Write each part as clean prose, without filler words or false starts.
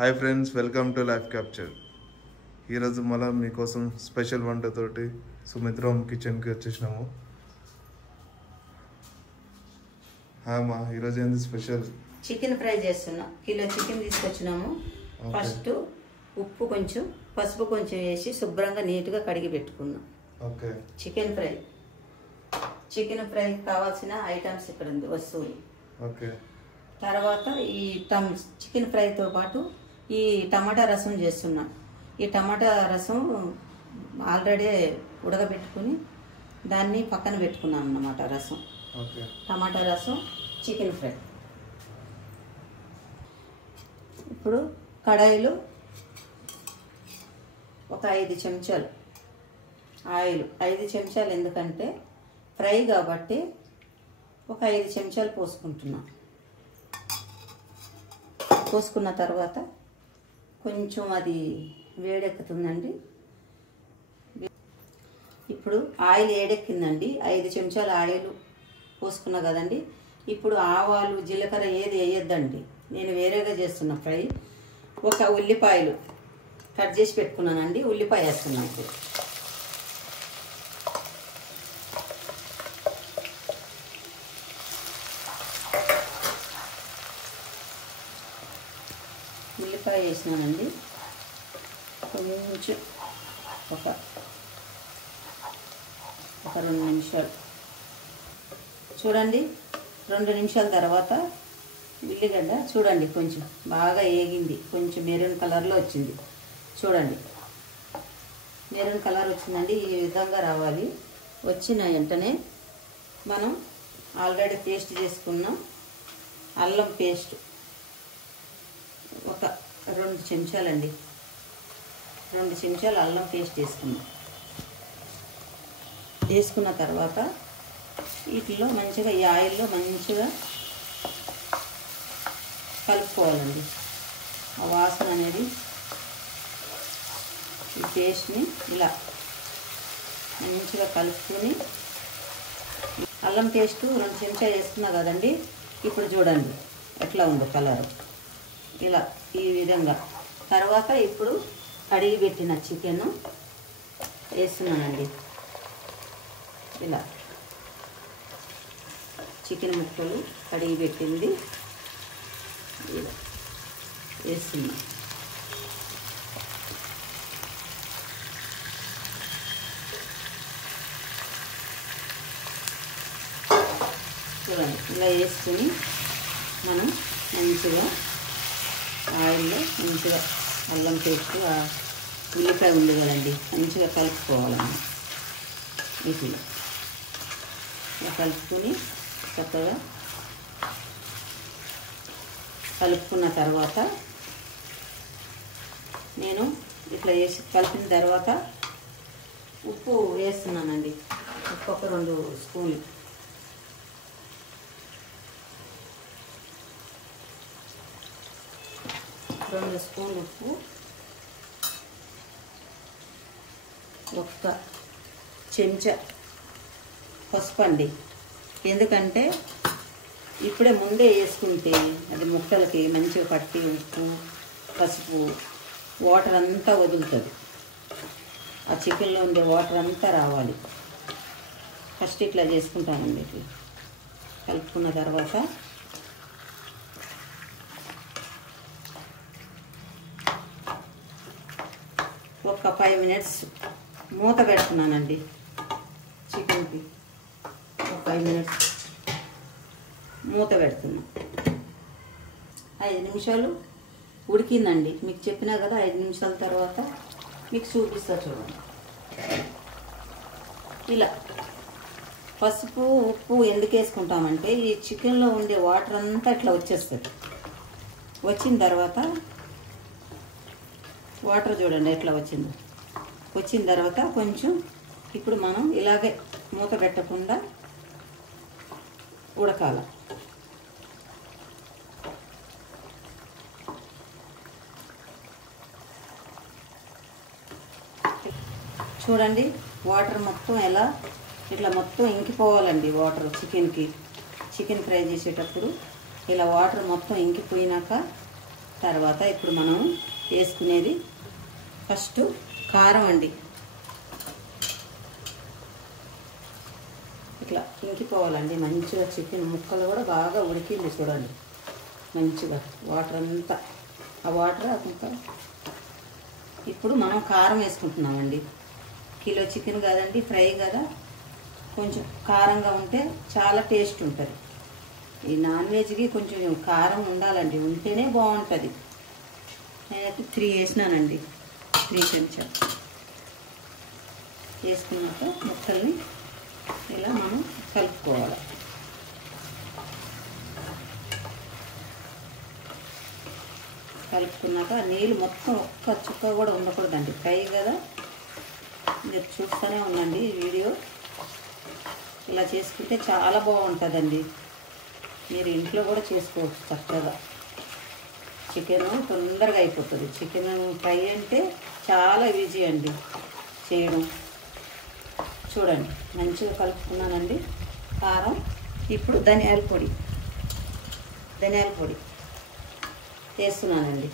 Hi friends, welcome to life capture. ఈరోజు మళ్ళీ మీకోసం స్పెషల్ వంటతోటి సుమిత్ర హోమ్ కిచెన్కి వచ్చేసినాము. అమ్మా, ఈరోజు ఏంది స్పెషల్? చికెన్ ఫ్రై చేస్తున్నా. కిలో చికెన్ తీసుకొచ్చినాము. ఫస్ట్ ఉప్పు కొంచెం, పసుపు కొంచెం వేసి శుభ్రంగా నీట్గా కడిగి పెట్టుకున్నాం. ఓకే. చికెన్ ఫ్రై కావాల్సిన ఐటమ్స్ ఇక్కడ ఉంది, వస్తువులు. ఓకే. తర్వాత ఈ చికెన్ ఫ్రైతో పాటు ఈ టమాటా రసం చేస్తున్నా. ఈ టమాటా రసం ఆల్రెడీ ఉడకబెట్టుకుని దాన్ని పక్కన పెట్టుకున్నాం అన్నమాట. రసం, టమాటా రసం, చికెన్ ఫ్రై. ఇప్పుడు కడాయిలో ఒక 5 చెంచాలు ఆయిల్. 5 చెంచాలు ఎందుకంటే ఫ్రై కాబట్టి ఒక 5 చెంచాలు పోసుకుంటున్నాం. పోసుకున్న తర్వాత కొంచెం అది వేడెక్కుతుందండి. ఇప్పుడు ఆయిల్ వేడెక్కిందండి. 5 చెంచాలు ఆయిల్ పోసుకున్నా కదండి. ఇప్పుడు ఆవాలు, జీలకర్ర ఏది వేయొద్దండి, నేను వేరేగా చేస్తున్నా ఫ్రై. ఒక ఉల్లిపాయలు కట్ చేసి పెట్టుకున్నానండి, ఉల్లిపాయ వేస్తున్నాను ఇప్పుడు. ఉల్లిపాయ వేసినానండి. కొంచెం ఒక 2 నిమిషాలు చూడండి. 2 నిమిషాల తర్వాత ఉల్లిగడ్డ చూడండి కొంచెం బాగా ఏగింది, కొంచెం మెరూన్ కలర్లో వచ్చింది. చూడండి, మెరూన్ కలర్ వచ్చిందండి. ఈ విధంగా రావాలి. వచ్చిన వెంటనే మనం ఆల్రెడీ పేస్ట్ చేసుకున్నాం అల్లం పేస్ట్ ఒక 2 చెంచాలండి. 2 చెంచాలు అల్లం పేస్ట్ వేసుకున్నాం. వేసుకున్న తర్వాత వీటిలో మంచిగా ఈ ఆయిల్లో మంచిగా కలుపుకోవాలండి. ఆ వాసన అనేది ఈ పేస్ట్ని ఇలా మంచిగా కలుపుకొని, అల్లం పేస్ట్ 2 చెంచాలు వేసుకున్నా కదండి. ఇప్పుడు చూడండి ఎట్లా ఉందో కలర్, ఇలా ఈ విధంగా. తర్వాత ఇప్పుడు కడిగి పెట్టిన చికెన్ వేస్తున్నానండి. ఇలా చికెన్ ముక్కలు కడిగి పెట్టింది ఇలా వేస్తున్నా. చూడండి, ఇలా వేసుకుని మనం మంచిగా ఆయిల్లో మంచిగా అల్లం పేస్ట్, ఉల్లిపాయ ఉంది కదండి, మంచిగా కలుపుకోవాలన్నమాట. వీటిలో ఇలా కలుపుకొని చక్కగా కలుపుకున్న తర్వాత నేను ఇట్లా వేసి కలిపిన తర్వాత ఉప్పు వేస్తున్నానండి. ఉప్పు ఒక 2 స్పూన్లు. ఉప్పు, ఒక్క చెంచా పసుపు అండి. ఎందుకంటే ఇప్పుడే ముందే వేసుకుంటే అది ముక్కలకి మంచిగా పట్టి, ఉప్పు, పసుపు వాటర్ అంతా వదులుతుంది. ఆ చికెన్లో ఉండే వాటర్ అంతా రావాలి. ఫస్ట్ ఇట్లా చేసుకుంటానండి. ఇట్లా కలుపుకున్న తర్వాత ఒక 5 మినిట్స్ మూత పెడుతున్నానండి. చికెన్కి ఒక 5 మినిట్స్ మూత పెడుతున్నా. 5 నిమిషాలు ఉడికిందండి. మీకు చెప్పినా కదా 5 నిమిషాల తర్వాత మీకు చూపిస్తా చూడండి. ఇలా పసుపు, ఉప్పు ఎందుకు వేసుకుంటామంటే ఈ చికెన్లో ఉండే వాటర్ అంతా ఇట్లా వచ్చేస్తుంది. వచ్చిన తర్వాత వాటర్ చూడండి ఎట్లా వచ్చిందో. వచ్చిన తర్వాత కొంచెం ఇప్పుడు మనం ఇలాగే మూత పెట్టకుండా ఉడకాల. చూడండి వాటర్ మొత్తం ఎలా ఇట్లా మొత్తం ఇంకిపోవాలండి. వాటర్ చికెన్ ఫ్రై చేసేటప్పుడు ఇలా వాటర్ మొత్తం ఇంకిపోయినాక తర్వాత ఇప్పుడు మనం వేసుకునేది ఫస్ట్ కారం అండి. ఇట్లా ఇంకిపోవాలండి మంచిగా. చికెన్ ముక్కలు కూడా బాగా ఉడికింది చూడండి మంచిగా. వాటర్ అంతా ఆ వాటర్ అంతా. ఇప్పుడు మనం కారం వేసుకుంటున్నామండి. కిలో చికెన్ కదండి, ఫ్రై కదా, కొంచెం కారంగా ఉంటే చాలా టేస్ట్ ఉంటుంది. ఈ నాన్ వెజ్కి కొంచెం కారం ఉండాలండి, ఉంటేనే బాగుంటుంది. నేనైతే 3 వేసినానండి, 3 చెంచా వేసుకున్నాక ముక్కల్ని ఇలా మనం కలుపుకోవాలి. కలుపుకున్నాక నీళ్ళు మొత్తం ఒక్క చుక్క కూడా ఉండకూడదండి, ఫ్రై కదా. మీరు చూస్తూనే ఉండండి ఈ వీడియో. ఇలా చేసుకుంటే చాలా బాగుంటుందండి. మీరు ఇంట్లో కూడా చేసుకోవచ్చు చక్కగా. చికెన్ తొందరగా అయిపోతుంది. చికెన్ ఫ్రై అంటే చాలా ఈజీ అండి చేయడం. చూడండి మంచిగా కలుపుకున్నానండి. కారం, ఇప్పుడు ధనియాల పొడి వేస్తున్నానండి.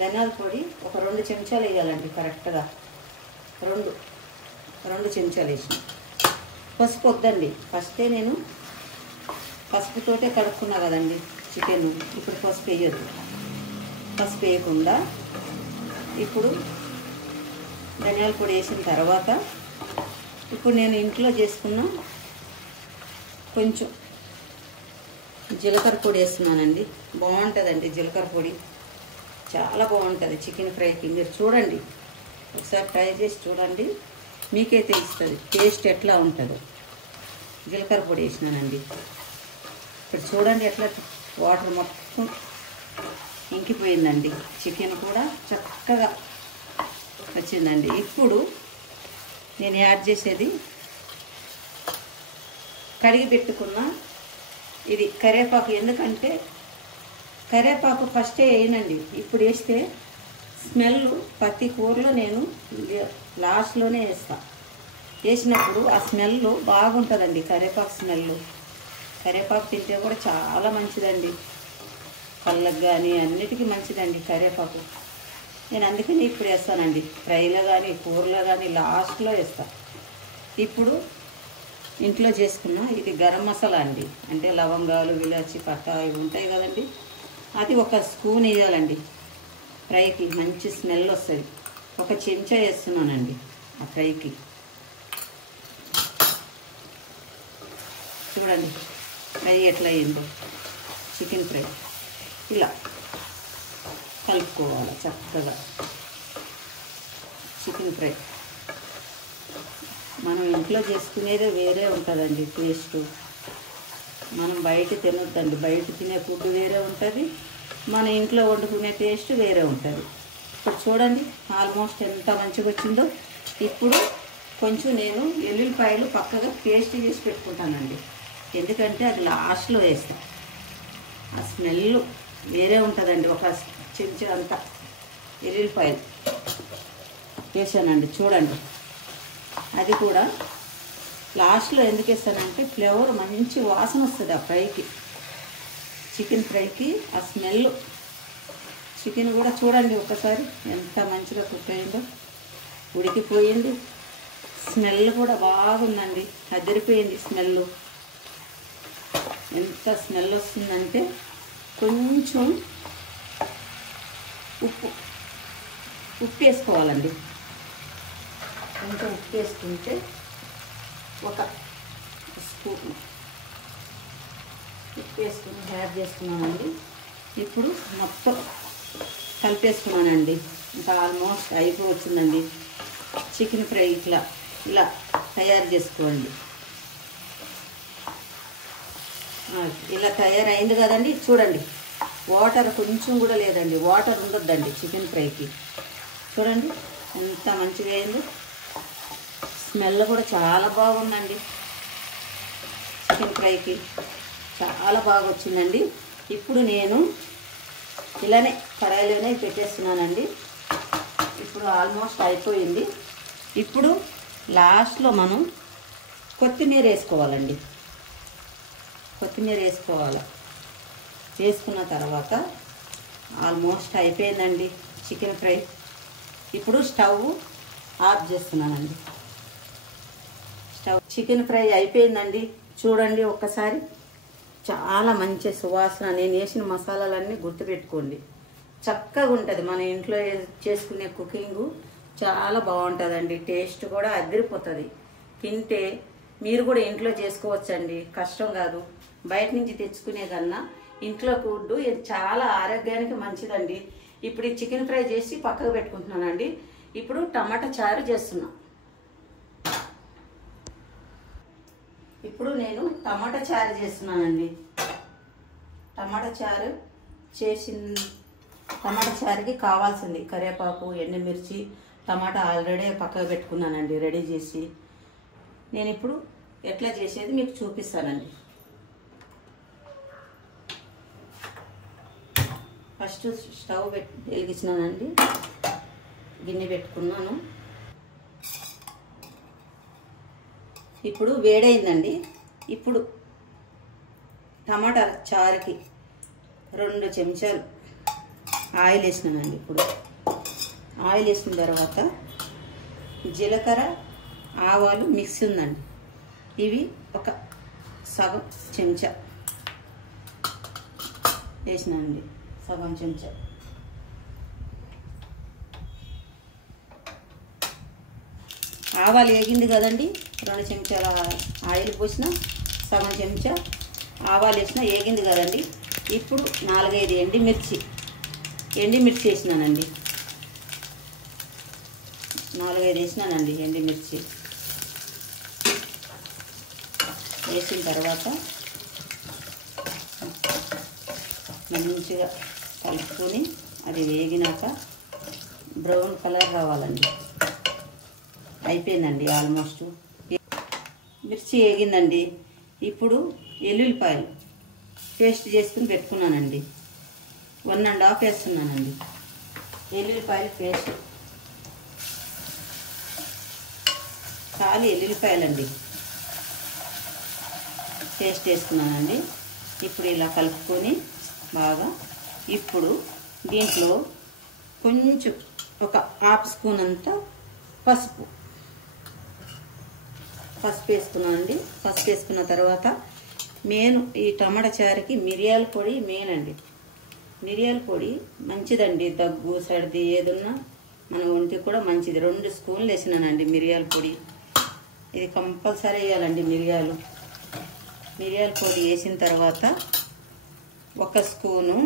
ధనియాల పొడి ఒక 2 చెంచాలు వేయాలండి కరెక్ట్గా. 2 చెంచాలు వేసిన. పసుపు వద్దండి, ఫస్టే నేను పసుపుతోటే కడుక్కున్నా కదండి చికెన్. ఇప్పుడు పసుపు వేయద్దు. పసుపు వేయకుండా ఇప్పుడు ధనియాల పొడి వేసిన తర్వాత ఇప్పుడు నేను ఇంట్లో చేసుకున్న కొంచెం జీలకర్ర పొడి వేస్తున్నానండి. బాగుంటుందండి జీలకర్ర పొడి, చాలా బాగుంటుంది చికెన్ ఫ్రైకి. మీరు చూడండి, ఒకసారి ట్రై చేసి చూడండి, మీకే తెలుస్తుంది టేస్ట్ ఎట్లా ఉంటుందో. జీలకర్ర పొడి వేసినానండి. ఇప్పుడు చూడండి ఎట్లా వాటర్ మొత్తం ఇంకిపోయిందండి. చికెన్ కూడా చక్కగా వచ్చిందండి. ఇప్పుడు నేను యాడ్ చేసేది కడిగి పెట్టుకున్న ఇది కరివేపాకు. ఎందుకంటే కరివేపాకు ఫస్టే వేయనండి, ఇప్పుడు వేస్తే స్మెల్ ప్రతి కూరలో నేను లాస్ట్లోనే వేస్తాను. వేసినప్పుడు ఆ స్మెల్ బాగుంటుందండి, కరివేపాకు స్మెల్. కరివేపాకు తింటే కూడా చాలా మంచిదండి, కళ్ళకు కానీ అన్నిటికీ మంచిదండి కరివేపాకు. నేను అందుకని ఇప్పుడు వేస్తానండి, ఫ్రైలో కానీ కూరలో కానీ లాస్ట్లో వేస్తాను. ఇప్పుడు ఇంట్లో చేసుకున్న ఇది గరం మసాలా అండి, అంటే లవంగాలు, ఇలాచి, పట్ట ఇవి ఉంటాయి కదండి, అది 1 స్పూన్ వేయాలండి. ఫ్రైకి మంచి స్మెల్ వస్తుంది. 1 చెంచా వేస్తున్నానండి ఆ ఫ్రైకి. చూడండి ఫ్రై ఎట్లా అయిందో, చికెన్ ఫ్రై ఇలా కలుపుకోవాలి చక్కగా. చికెన్ ఫ్రై మనం ఇంట్లో చేసుకునేదే వేరే ఉంటుందండి టేస్ట్. మనం బయట తినొద్దండి, బయట తినే ఫుడ్ వేరే ఉంటుంది, మన ఇంట్లో వండుకునే టేస్ట్ వేరే ఉంటుంది. ఇప్పుడు చూడండి ఆల్మోస్ట్ ఎంత మంచిగా వచ్చిందో. ఇప్పుడు కొంచెం నేను ఎల్లుల్లిపాయలు పక్కగా పేస్ట్ చేసి పెట్టుకుంటానండి, ఎందుకంటే అది లాస్ట్లో వేస్తాను. ఆ స్మెల్ వేరే ఉంటుందండి. 1 చెంచా అంతా ఎల్లుల్లిపాయలు వేసానండి. చూడండి అది కూడా లాస్ట్లో ఎందుకు వేస్తానంటే ఫ్లేవర్ మంచి వాసన వస్తుంది ఆ ఫ్రైకి, చికెన్ ఫ్రైకి. ఆ స్మెల్ చికెన్ కూడా చూడండి ఒకసారి ఎంత మంచిగా కుక్ అయిందో, ఉడికిపోయింది. స్మెల్ కూడా బాగుందండి, అదిరిపోయింది స్మెల్. ఎంత స్మెల్ వస్తుందంటే కొంచెం ఉప్పు వేసుకోవాలండి. కొంచెం ఉప్పు వేసుకుంటే 1 స్పూన్ ఉప్పు వేసుకుని యాడ్ చేసుకున్నానండి. ఇప్పుడు మొత్తం కలిపేసుకున్నానండి. ఇంకా ఆల్మోస్ట్ అయిపోవచ్చిందండి చికెన్ ఫ్రై. ఇలా తయారు చేసుకోండి. ఇలా తయారైంది కదండి. చూడండి వాటర్ కొంచెం కూడా లేదండి, వాటర్ ఉండొద్దండి చికెన్ ఫ్రైకి. చూడండి ఎంత మంచిగా అయిందో, స్మెల్ కూడా చాలా బాగుందండి. చికెన్ ఫ్రైకి చాలా బాగా వచ్చిందండి. ఇప్పుడు నేను ఇలానే కడాయిలోనే పెట్టేస్తున్నానండి. ఇప్పుడు ఆల్మోస్ట్ అయిపోయింది. ఇప్పుడు లాస్ట్లో మనం కొత్తిమీర వేసుకోవాలండి. కొత్తిమీర వేసుకోవాలి. వేసుకున్న తర్వాత ఆల్మోస్ట్ అయిపోయిందండి చికెన్ ఫ్రై. ఇప్పుడు స్టవ్ ఆఫ్ చేస్తున్నానండి. చికెన్ ఫ్రై అయిపోయిందండి. చూడండి ఒక్కసారి, చాలా మంచి సువాసన. నేను వేసిన మసాలాలన్నీ గుర్తుపెట్టుకోండి. చక్కగా ఉంటుంది. మన ఇంట్లో చేసుకునే కుకింగ్ చాలా బాగుంటుందండి. టేస్ట్ కూడా అదిరిపోతుంది. తింటే మీరు కూడా ఇంట్లో చేసుకోవచ్చండి, కష్టం కాదు. బయట నుంచి తెచ్చుకునే కన్నా ఇంట్లో ఫుడ్ చాలా ఆరోగ్యానికి మంచిదండి. ఇప్పుడు ఈ చికెన్ ఫ్రై చేసి పక్కకు పెట్టుకుంటున్నానండి. ఇప్పుడు టమాటా చారు చేస్తున్నా. ఇప్పుడు నేను టమాటా చారు చేస్తున్నానండి. టమాటా చారుకి కావాల్సింది కరివేపాకు, ఎండుమిర్చి, టమాటా ఆల్రెడీ పక్కకు పెట్టుకున్నానండి రెడీ చేసి. నేను ఇప్పుడు ఎట్లా చేసేది మీకు చూపిస్తానండి. ఫస్ట్ స్టవ్ వెలిగించినానండి. గిన్నె పెట్టుకున్నాను. ఇప్పుడు వేడైందండి. ఇప్పుడు టమాటా చారుకి 2 చెంచాలు ఆయిల్ వేసినానండి. ఇప్పుడు ఆయిల్ వేసిన తర్వాత జీలకర్ర, ఆవాలు మిక్స్ ఉందండి. ఇవి ఒక సగం చెంచా వేసినానండి. సగం చెంచా. ఆవాలు వేగింది కదండి. 2 చెంచాల ఆయిల్ పోసిన, సగం చెంచా ఆవాలు వేసిన, వేగింది కదండి. ఇప్పుడు 4-5 ఎండుమిర్చి వేసినానండి. 4-5 వేసినానండి ఎండుమిర్చి. వేసిన తర్వాత మంచిగా కలుపుకొని అది వేగినాక బ్రౌన్ కలర్ రావాలండి. అయిపోయిందండి ఆల్మోస్ట్. మిర్చి వేగిందండి. ఇప్పుడు ఎల్లుల్లిపాయలు పేస్ట్ చేసుకుని పెట్టుకున్నానండి. 1.5 వేస్తున్నానండి ఎల్లుల్లిపాయలు పేస్ట్. చాలు ఎల్లుల్లిపాయలండి పేస్ట్ వేసుకున్నానండి. ఇప్పుడు ఇలా కలుపుకొని బాగా, ఇప్పుడు దీంట్లో కొంచెం ఒక 1/2 స్పూన్ అంతా పసుపు వేసుకున్నానండి. పసుపు వేసుకున్న తర్వాత ఈ టమాటా చారుకి మిరియాల పొడి మెయిన్ అండి. మిరియాల పొడి మంచిదండి. దగ్గు, సర్ది ఏదున్నా మన ఒంటికి కూడా మంచిది. 2 స్పూన్లు వేసినానండి మిరియాల పొడి. ఇది కంపల్సరీ వేయాలండి. మిరియాల పొడి వేసిన తర్వాత 1 స్పూను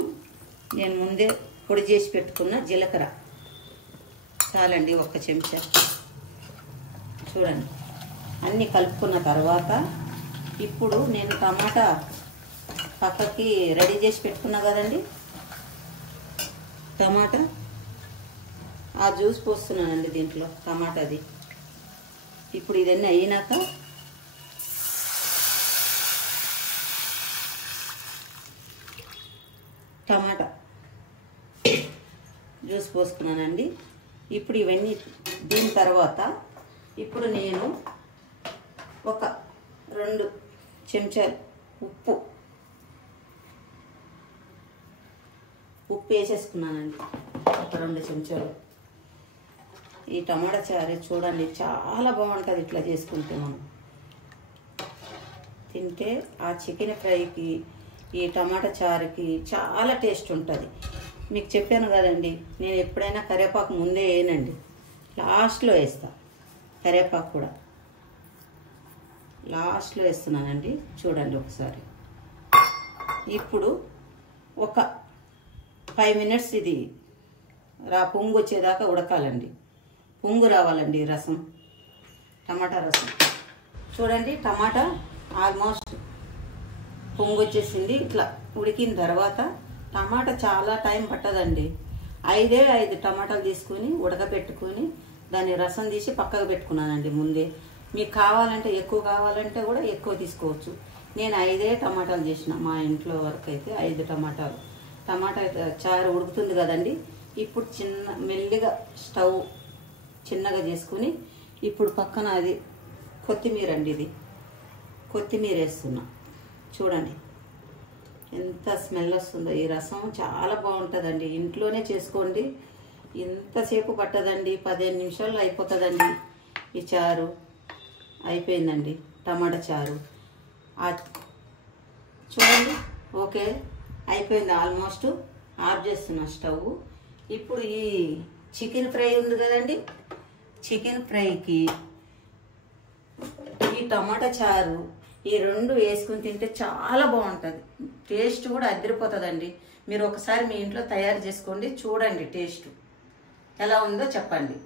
నేను ముందే పొడి చేసి పెట్టుకున్న జీలకర్ర చాలండి. 1 చెంచా. చూడండి, అన్నీ కలుపుకున్న తర్వాత ఇప్పుడు నేను టమాటా పక్కకి రెడీ చేసి పెట్టుకున్నా కదండి. టమాటా ఆ జ్యూస్ పోస్తున్నానండి దీంట్లో, టమాటాది. ఇప్పుడు ఇదన్నీ అయినాక టమాటా జ్యూస్ పోసుకున్నానండి. ఇప్పుడు ఇవన్నీ దీని తర్వాత ఇప్పుడు నేను ఒక 2 చెంచాలు ఉప్పు వేసేసుకున్నానండి. ఒక 2 చెంచాలు. ఈ టమాటా చారు చూడండి చాలా బాగుంటుంది. ఇట్లా చేసుకుంటే మనం తింటే ఆ చికెన్ ఫ్రైకి ఈ టమాటా చారుకి చాలా టేస్ట్ ఉంటుంది. మీకు చెప్పాను కదండి, నేను ఎప్పుడైనా కరివేపాకు ముందే వేయనండి, లాస్ట్లో వేస్తా. కరివేపాకు కూడా లాస్ట్లో వేస్తున్నానండి. చూడండి ఒకసారి. ఇప్పుడు ఒక 5 మినిట్స్ ఇది పొంగు వచ్చేదాకా ఉడకాలండి. పొంగు రావాలండి రసం, టమాటా రసం. చూడండి, టమాటా ఆల్మోస్ట్ పొంగు వచ్చేసింది. ఇట్లా ఉడికిన తర్వాత టమాటా చాలా టైం పట్టదండి. 5 టమాటాలు తీసుకొని ఉడకబెట్టుకొని దాన్ని రసం తీసి పక్కకు పెట్టుకున్నానండి ముందే. మీకు కావాలంటే ఎక్కువ కావాలంటే కూడా ఎక్కువ తీసుకోవచ్చు. నేను 5 టమాటాలు చేసిన మా ఇంట్లో వరకు అయితే 5 టమాటాలు. టమాటా చారు ఉడుకుతుంది కదండి. ఇప్పుడు మెల్లిగా స్టవ్ చిన్నగా చేసుకుని ఇప్పుడు పక్కన అది కొత్తిమీర అండి, ఇది కొత్తిమీర వేస్తున్నా. చూడండి ఎంత స్మెల్ వస్తుందో. ఈ రసం చాలా బాగుంటుందండి. ఇంట్లోనే చేసుకోండి. ఎంతసేపు పట్టదండి, 15 నిమిషాల్లో అయిపోతుందండి. ఈ చారు అయిపోయిందండి, టమాటా చారు. చూడండి, ఓకే అయిపోయింది ఆల్మోస్ట్. ఆఫ్ చేస్తున్నా స్టవ్. ఇప్పుడు ఈ చికెన్ ఫ్రై ఉంది కదండి, చికెన్ ఫ్రైకి ఈ టమాటా చారు ఈ రెండు వేసుకుని తింటే చాలా బాగుంటుంది. టేస్ట్ కూడా అదిరిపోతుందండి. మీరు ఒకసారి మీ ఇంట్లో తయారు చేసుకోండి, చూడండి టేస్ట్ ఎలా ఉందో చెప్పండి.